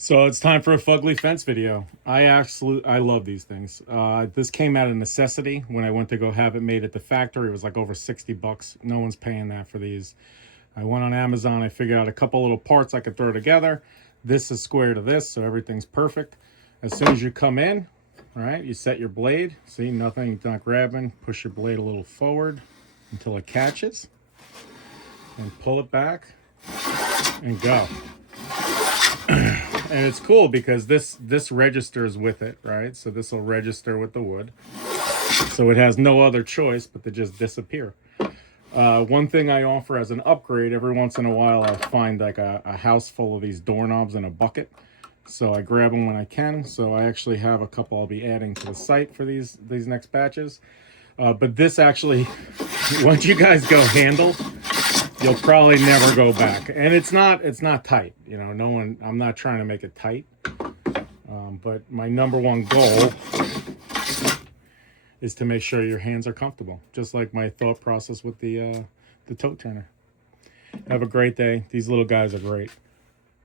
So it's time for a Fugly Fence video. I love these things. This came out of necessity. When I went to go have it made at the factory, it was like over 60 bucks. No one's paying that for these. I went on Amazon, I figured out a couple little parts I could throw together. This is square to this, so everything's perfect. As soon as you come in, all right, you set your blade. See, nothing, not grabbing. Push your blade a little forward until it catches. And pull it back and go. And it's cool because this registers with it, right? So this will register with the wood. So it has no other choice but to just disappear. One thing I offer as an upgrade, every once in a while I find like a house full of these doorknobs in a bucket. So I grab them when I can. So I actually have a couple I'll be adding to the site for these next batches. But this actually, once you guys go handle, you'll probably never go back. And it's not tight, you know. I'm not trying to make it tight. But my number one goal is to make sure your hands are comfortable, just like my thought process with the toe turner. Have a great day. These little guys are great.